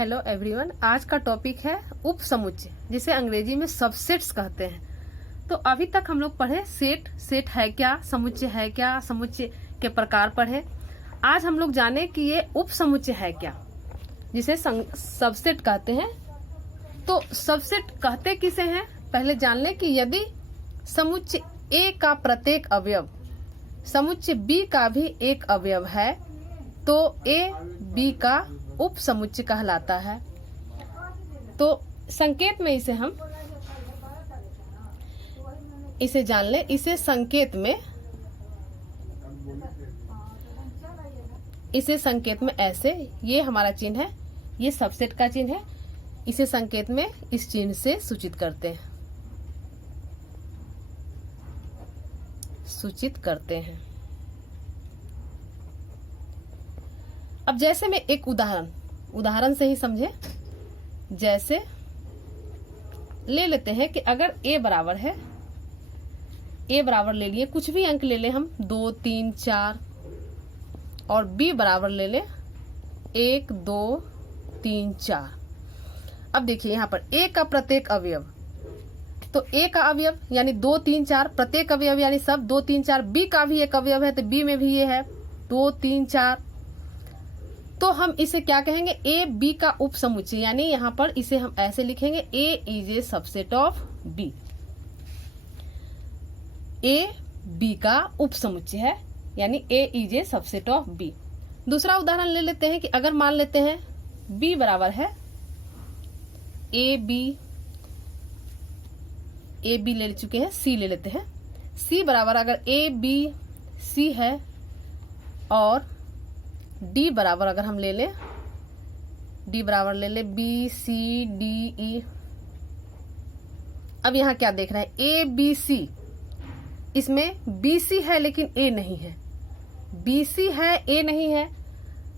Hello everyone, आज का topic है उपसमुच्चय, जिसे अंग्रेजी में सबसेट्स कहते हैं। तो अभी तक हम लोग पढ़े सेट है क्या, समुच्चय है क्या, समुच्चय के प्रकार पढ़े। आज हम लोग जाने कि ये उपसमुच्चय है क्या, जिसे सबसेट कहते हैं। तो सबसेट कहते किसे हैं, पहले जान लें कि यदि समुच्चय ए का प्रत्येक अवयव समुच्चय बी का भी एक अवयव है तो ए बी का उपसमुच्चय कहलाता है। तो संकेत में इसे जान ले। इसे संकेत में ऐसे, ये हमारा चिन्ह है, ये सबसेट का चिन्ह है। इसे संकेत में इस चिन्ह से सूचित करते हैं। अब जैसे में एक उदाहरण से ही समझे। जैसे ले लेते हैं कि अगर a बराबर है, a बराबर ले लिए, कुछ भी अंक ले ले हम, 2, 3, 4, और b बराबर ले ले 1, 2, 3, 4। अब देखिए यहाँ पर a का प्रत्येक अवयव, तो a का अवयव यानी 2, 3, 4, प्रत्येक अवयव यानी सब 2, 3, 4। b का भी एक अवयव है तो b में भी ये है 2, 3, 4। तो हम इसे क्या कहेंगे, ए बी का उपसमुच्चय, यानी यहाँ पर इसे हम ऐसे लिखेंगे, A is a subset of B. A B का उपसमुच्चय है, यानी A is a subset of B. दूसरा उदाहरण ले लेते हैं कि अगर मान लेते हैं बी बराबर है ए बी ले चुके हैं, सी ले लेते हैं। सी बराबर अगर ए बी सी है और डी बराबर अगर हम ले लें, डी बराबर ले ले बी सी डी ई। अब यहाँ क्या देख रहे हैं, ए बी सी, इसमें बी सी है लेकिन ए नहीं है, बी सी है ए नहीं है,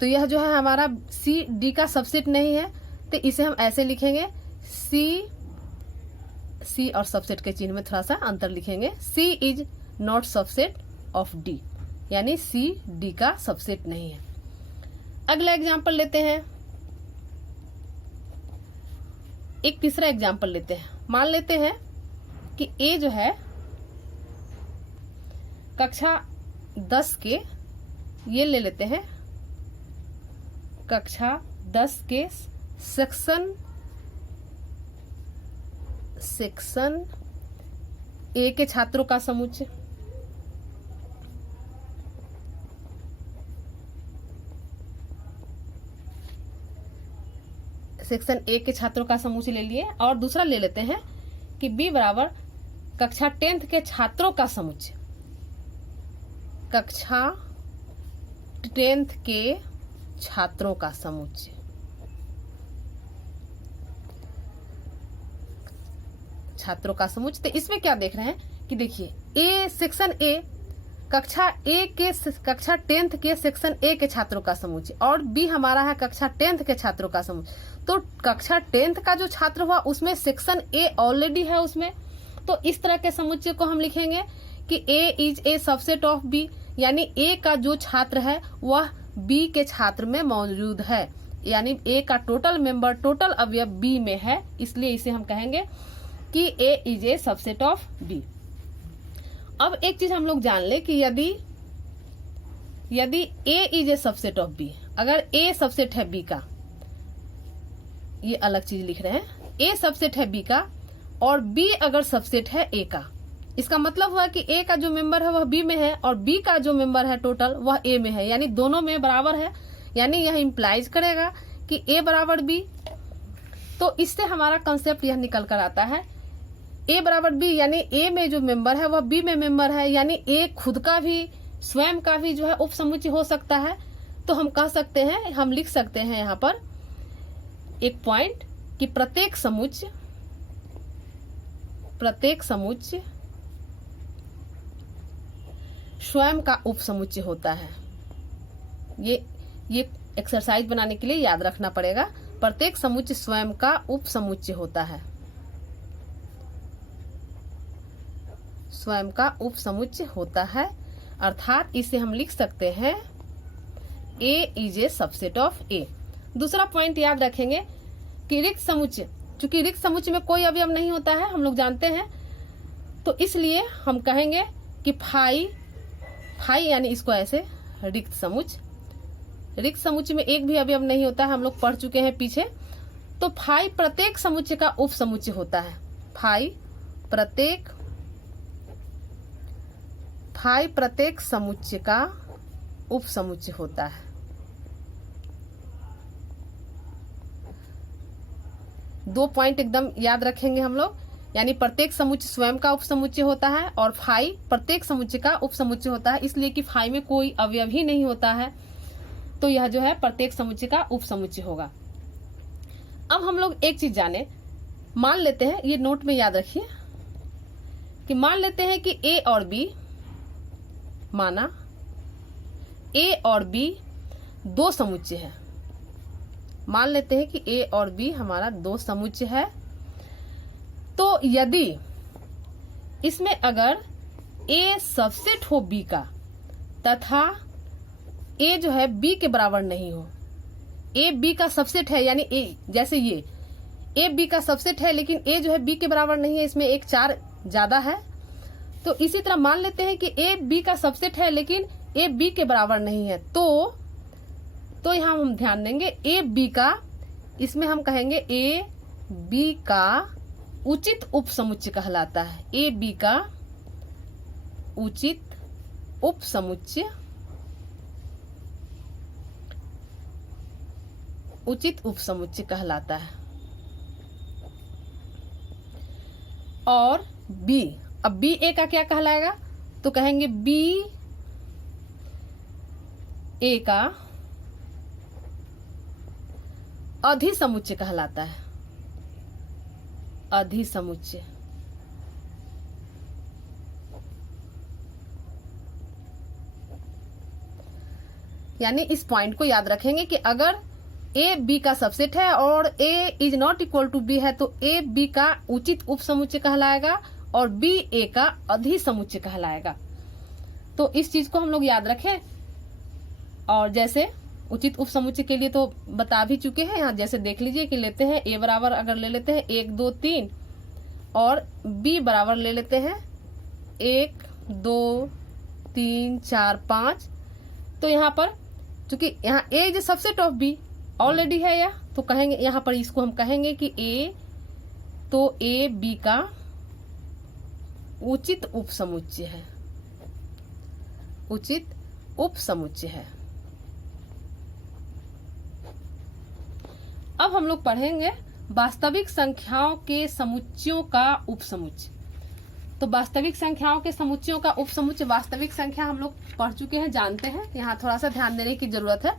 तो यह जो है हमारा सी डी का सबसेट नहीं है। तो इसे हम ऐसे लिखेंगे, सी और सबसेट के चिन्ह में थोड़ा सा अंतर लिखेंगे। C is not subset of D, यानी सी डी का सबसेट नहीं है। अगला एग्जाम्पल लेते हैं, एक तीसरा एग्जाम्पल लेते हैं। मान लेते हैं कि ए जो है कक्षा 10 के, ये ले लेते हैं कक्षा 10 के सेक्शन ए के छात्रों का समुच्चय। सेक्शन ए के छात्रों का समुच्चय ले लिए, और दूसरा ले लेते हैं कि बी बराबर कक्षा 10th के छात्रों का समुच्चय। कक्षा 10th के छात्रों का समुच्चय, छात्रों का समुच्चय। तो इसमें क्या देख रहे हैं कि देखिए, ए सेक्शन ए कक्षा 10th के सेक्शन ए के छात्रों का समुच्चय, और बी हमारा है कक्षा 10th के छात्रों का समुच्चय। तो कक्षा 10th का जो छात्र हुआ उसमें सेक्शन ए ऑलरेडी है उसमें, तो इस तरह के समुच्चय को हम लिखेंगे कि A is a subset of B, यानी ए का जो छात्र है वह बी के छात्र में मौजूद है, यानी ए का टोटल अवयव बी में है, इसलिए इसे हम कहेंगे कि A is a subset of B. अब एक चीज हम लोग जान ले कि यदि A is a subset of B, अगर ए सबसेट है बी का, ये अलग चीज लिख रहे हैं, ए सबसेट है बी का और बी अगर सबसेट है ए का, इसका मतलब हुआ कि ए का जो मेंबर है वह बी में है और बी का जो मेंबर है टोटल वह ए में है, यानी दोनों में बराबर है, यानी यह इंप्लाइज करेगा कि ए बराबर बी। तो इससे हमारा कंसेप्ट यह निकल कर आता है, ए बराबर बी, यानी ए में जो मेंबर है वह बी में मेंबर है, यानी ए खुद का भी स्वयं का भी जो है उपसमुच्चय हो सकता है। तो हम कह सकते हैं, हम लिख सकते हैं यहाँ पर एक पॉइंट कि प्रत्येक समुच्चय स्वयं का उपसमुच्चय होता है। ये एक्सरसाइज बनाने के लिए याद रखना पड़ेगा, प्रत्येक समुच्चय स्वयं का उपसमुच्चय होता है, स्वयं का उपसमुच्चय होता है। अर्थात इसे हम लिख सकते हैं ए इज ए सबसेट ऑफ ए। दूसरा पॉइंट याद रखेंगे कि रिक्त समुच्चय, चूंकि रिक्त समुच्चय में कोई अवयव नहीं होता है, हम लोग जानते हैं, तो इसलिए हम कहेंगे कि फाई यानी इसको ऐसे रिक्त समुच्चय, रिक्त समुच्चय में एक भी अवयव नहीं होता है, हम लोग पढ़ चुके हैं पीछे। तो फाई प्रत्येक समुच्चय का उप समुच्चय होता है। फाई प्रत्येक समुच्चय का उप समुच्चय होता है। दो पॉइंट एकदम याद रखेंगे हम लोग, यानी प्रत्येक समुच्चय स्वयं का उप समुच्चय होता है और फाई प्रत्येक समुच्चय का उप समुच्चय होता है, इसलिए कि फाई में कोई अवयव ही नहीं होता है, तो यह जो है प्रत्येक समुच्चय का उप समुच्चय होगा। अब हम लोग एक चीज जाने, मान लेते हैं, ये नोट में याद रखिए कि मान लेते हैं कि ए और बी, माना ए और बी दो समुच्चय है। मान लेते हैं कि ए और बी हमारा दो समुच्चय है। तो यदि इसमें अगर ए सबसेट हो बी का तथा ए जो है बी के बराबर नहीं हो, ए बी का सबसेट है, यानी ए जैसे ये ए बी का सबसेट है लेकिन ए जो है बी के बराबर नहीं है, इसमें एक 4 ज्यादा है। तो इसी तरह मान लेते हैं कि ए बी का सबसेट है लेकिन ए बी के बराबर नहीं है, तो यहाँ हम ध्यान देंगे ए बी का, इसमें हम कहेंगे ए बी का उचित उप समुच्चय कहलाता है। ए बी का उचित उप समुच्चय, उचित उप समुच्चय कहलाता है। और बी, अब बी ए का क्या कहलाएगा, तो कहेंगे बी ए का अधिसमुच्चय कहलाता है। अधिसमुच्चय, यानी इस पॉइंट को याद रखेंगे कि अगर ए बी का सबसेट है और A is not equal to B है, तो ए बी का उचित उप समुच्चय कहलाएगा और बी ए का अधिसमुच्चय कहलाएगा। तो इस चीज को हम लोग याद रखें। और जैसे उचित उप समुच्चय के लिए तो बता भी चुके हैं, यहाँ जैसे देख लीजिए कि लेते हैं ए बराबर अगर ले लेते हैं 1 2 3 और बी बराबर ले लेते हैं 1 2 3 4 5, तो यहाँ पर चूंकि यहाँ A is subset of B already है यह, तो कहेंगे यहाँ पर इसको हम कहेंगे कि ए बी का उचित उप समुच्चय है, उचित उप समुच्चय है। अब हम लोग पढ़ेंगे वास्तविक संख्याओं के समुच्चयों का उप समुच्चय। तो वास्तविक संख्याओं के समुच्चयों का उप समुच्चय, वास्तविक संख्या हम लोग पढ़ चुके हैं, जानते हैं, यहाँ थोड़ा सा ध्यान देने की जरूरत है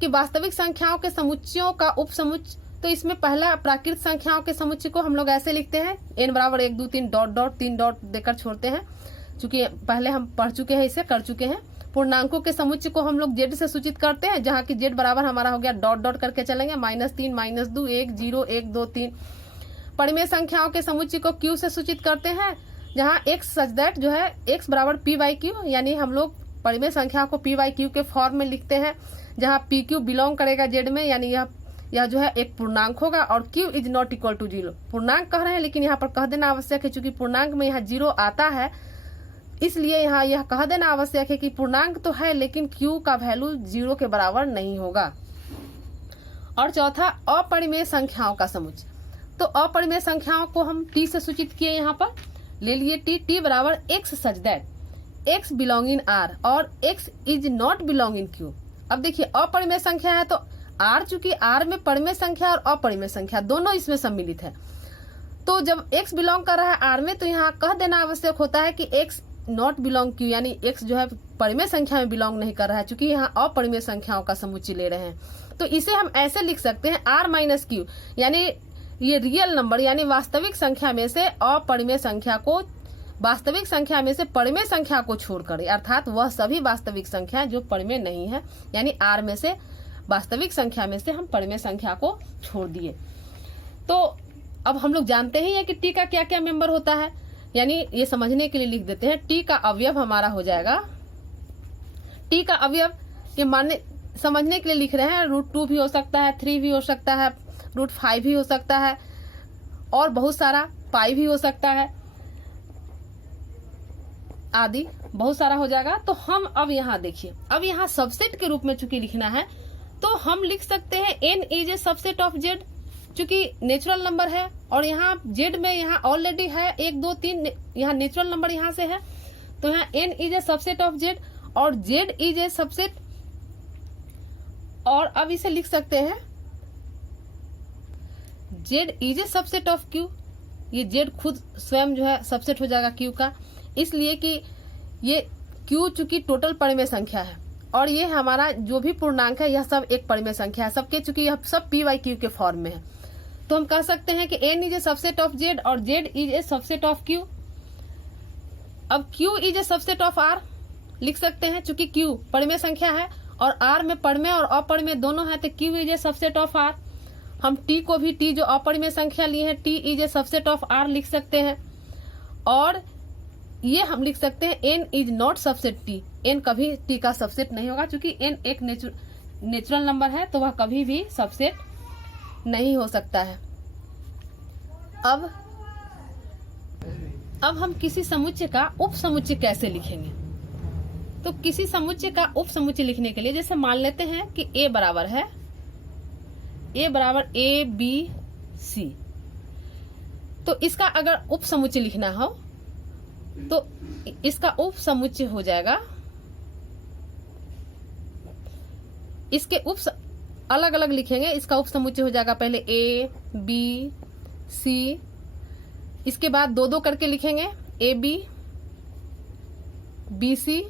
कि वास्तविक संख्याओं के समुच्चयों का उप समुच्चय। तो इसमें पहला प्राकृत संख्याओं के समुच्चय को हम लोग ऐसे लिखते हैं, n बराबर 1 2 3 डॉट डॉट 3 डॉट देकर छोड़ते हैं, चूंकि पहले हम पढ़ चुके हैं, इसे कर चुके हैं। पूर्णांकों के समुच्चय को हम लोग z से सूचित करते हैं, जहाँ की z बराबर हमारा हो गया डॉट डॉट करके चलेंगे, -3 -2 1 0 1 2 3। परिमेय संख्याओं के समुच्चय को q से सूचित करते हैं, जहाँ x सच दैट जो है x बराबर p/q, यानी हम लोग परिमेय संख्या को p/q के फॉर्म में लिखते हैं, जहाँ pq बिलोंग करेगा z में, यानी यह जो है एक पूर्णांक होगा और q is not equal to 0। पूर्णांक कह रहे हैं लेकिन यहाँ पर कह देना आवश्यक है, चूंकि पूर्णांक में यहाँ 0 आता है, इसलिए यहाँ यह कह देना आवश्यक है कि पूर्णांक तो है लेकिन q का वैल्यू 0 के बराबर नहीं होगा। और चौथा अपरिमेय संख्याओं का समुच्चय। तो अपरिमेय संख्याओं को हम t से सूचित किए, यहाँ पर ले लिए t बराबर x such that x belong in r और x is not belong in q। अब देखिए अपरिमेय संख्या है तो r, चूंकि r में परिमेय संख्या और अपरिमेय संख्या दोनों इसमें सम्मिलित है, तो जब x बिलोंग कर रहा है r में, तो यहाँ कह देना आवश्यक होता है कि x नॉट बिलोंग q, यानी x जो है परिमेय संख्या में बिलोंग नहीं कर रहा है, चूंकि यहाँ अपरिमेय संख्याओं का समुच्चय ले रहे हैं। तो इसे हम ऐसे लिख सकते हैं r माइनस q, यानी ये रियल नंबर यानी वास्तविक संख्या में से अपरिमेय संख्या को, वास्तविक संख्या में से परिमेय संख्या को छोड़कर, अर्थात वह सभी वास्तविक संख्या जो परिमेय नहीं है, यानी r में से वास्तविक संख्या में से हम परिमेय संख्या को छोड़ दिए। तो अब हम लोग जानते ही हैं कि t का क्या क्या मेंबर होता है, यानी ये समझने के लिए लिख देते हैं। t का अवयव हमारा हो जाएगा, t का अवयव ये मानने समझने के लिए लिख रहे हैं। √2 भी हो सकता है, 3 भी हो सकता है, √5 भी हो सकता है, और बहुत सारा पाई भी हो सकता है, आदि बहुत सारा हो जाएगा। तो हम अब यहाँ देखिए, अब यहाँ सबसेट के रूप में चूंकि लिखना है तो हम लिख सकते हैं n is a subset of z, चूंकि नेचुरल नंबर है और यहाँ z में यहाँ ऑलरेडी है 1 2 3, यहाँ नेचुरल नंबर यहाँ से है, तो यहाँ n is a subset of z और z इज ए सबसेट। और अब इसे लिख सकते हैं z is a subset of q, ये z खुद स्वयं जो है सबसेट हो जाएगा q का, इसलिए कि ये q चूंकि टोटल परिमेय संख्या है और ये हमारा जो भी पूर्णांक है यह सब एक परिमेय संख्या है सबके, चूंकि यह सब p बाई q के फॉर्म में है, तो हम कह सकते हैं कि n is a subset of z और z is a subset of q। अब q is a subset of r लिख सकते हैं, चूंकि q परिमेय संख्या है और r में परिमेय और अपरिमेय दोनों है, तो q is a subset of r। हम t को भी, t जो अपरिमेय संख्या लिए है, t is a subset of r लिख सकते हैं। और ये हम लिख सकते हैं n is not subset t, n कभी t का सबसेट नहीं होगा, क्योंकि n एक नेचुरल नंबर है तो वह कभी भी सबसेट नहीं हो सकता है। अब हम किसी समुच्चय का उप समुच्चय कैसे लिखेंगे? तो किसी समुच्चय का उप समुच्चय लिखने के लिए जैसे मान लेते हैं कि a बराबर है, a बराबर a b c, तो इसका अगर उप समुच्चय लिखना हो तो इसका उप समुच्चय हो जाएगा, इसके अलग अलग लिखेंगे, इसका उप समुच्चय हो जाएगा पहले a b c, इसके बाद दो दो करके लिखेंगे a b b c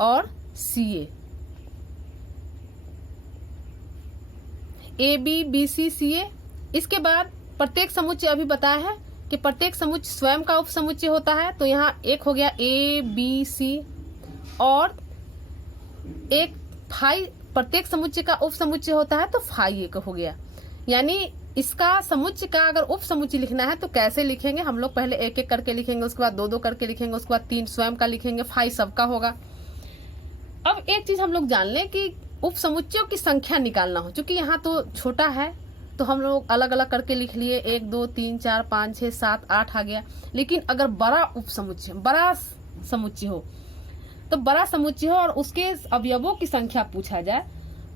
और c a b b c c a। इसके बाद प्रत्येक समुच्चय अभी बताया है कि प्रत्येक समुच्चय स्वयं का उप समुच्चय होता है, तो यहाँ एक हो गया a b c और एक फाई, प्रत्येक समुच्चय का उप समुच्चय होता है तो फाई एक हो गया। यानी इसका समुच्चय का अगर उप समुच्चय लिखना है तो कैसे लिखेंगे, हम लोग पहले एक एक करके लिखेंगे, उसके बाद दो दो करके लिखेंगे, उसके बाद 3 स्वयं का लिखेंगे, फाई सबका होगा। अब एक चीज हम लोग जान लें कि उप समुच्चयों की संख्या निकालना हो, क्योंकि यहाँ तो छोटा है तो हम लोग अलग अलग करके लिख लिए, 1 2 3 4 5 6 7 8 आ गया। लेकिन अगर बड़ा उप समुच्चय, बड़ा समुच्चय हो, तो बड़ा समुच्चय हो और उसके अवयवों की संख्या पूछा जाए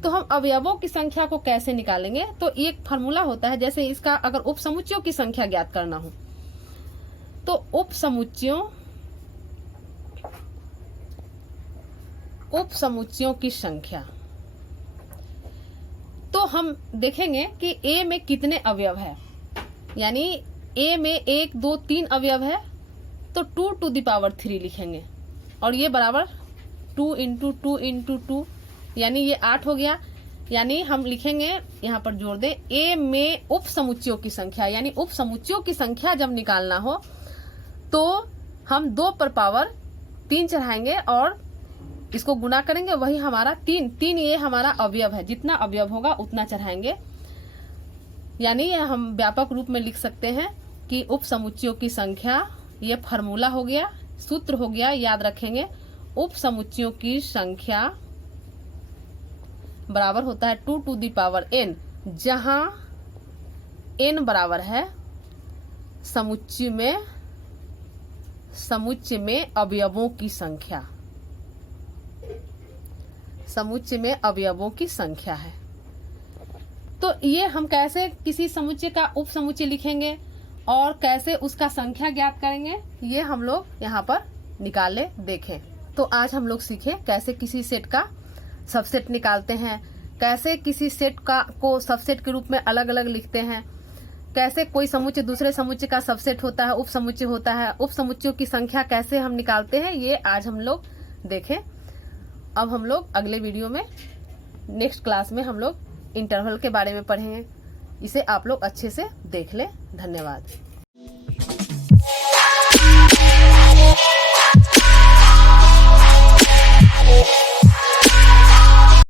तो हम अवयवों की संख्या को कैसे निकालेंगे? तो एक फार्मूला होता है, जैसे इसका अगर उप समुच्चयों की संख्या ज्ञात करना हो तो उप समुच्चयों की संख्या, तो हम देखेंगे कि a में कितने अवयव है, यानी a में 1 2 3 अवयव है तो 2 टू द पावर 3 लिखेंगे और ये बराबर 2 इंटू 2 इंटू 2, यानी ये 8 हो गया। यानी हम लिखेंगे, यहाँ पर जोड़ दें, a में उप समुच्चयों की संख्या, यानी उप समुच्चयों की संख्या जब निकालना हो तो हम 2 पर पावर 3 चढ़ाएंगे और इसको गुना करेंगे, वही हमारा 3 ये हमारा अवयव है, जितना अवयव होगा उतना चढ़ाएंगे। यानी हम व्यापक रूप में लिख सकते हैं कि उप समुच्चयों की संख्या, ये फार्मूला हो गया, सूत्र हो गया, याद रखेंगे। उप समुच्चयों की संख्या बराबर होता है 2 टू द पावर n, जहां n बराबर है समुच्चय में अवयवों की संख्या, समुच्चय में अवयवों की संख्या है। तो ये हम कैसे किसी समुच्चय का उप समुच्चय लिखेंगे और कैसे उसका संख्या ज्ञात करेंगे, ये हम लोग यहाँ पर निकाले देखें। तो आज हम लोग सीखे कैसे किसी सेट का सबसेट निकालते हैं, कैसे किसी सेट को सबसेट के रूप में अलग अलग लिखते हैं, कैसे कोई समुच्चय दूसरे समुच्चय का सबसेट होता है, उप समुच्चय होता है, उप समुच्चयों की संख्या कैसे हम निकालते हैं, ये आज हम लोग देखें। अब हम लोग अगले वीडियो में, नेक्स्ट क्लास में हम लोग इंटरवल के बारे में पढ़ेंगे। इसे आप लोग अच्छे से देख लें। धन्यवाद।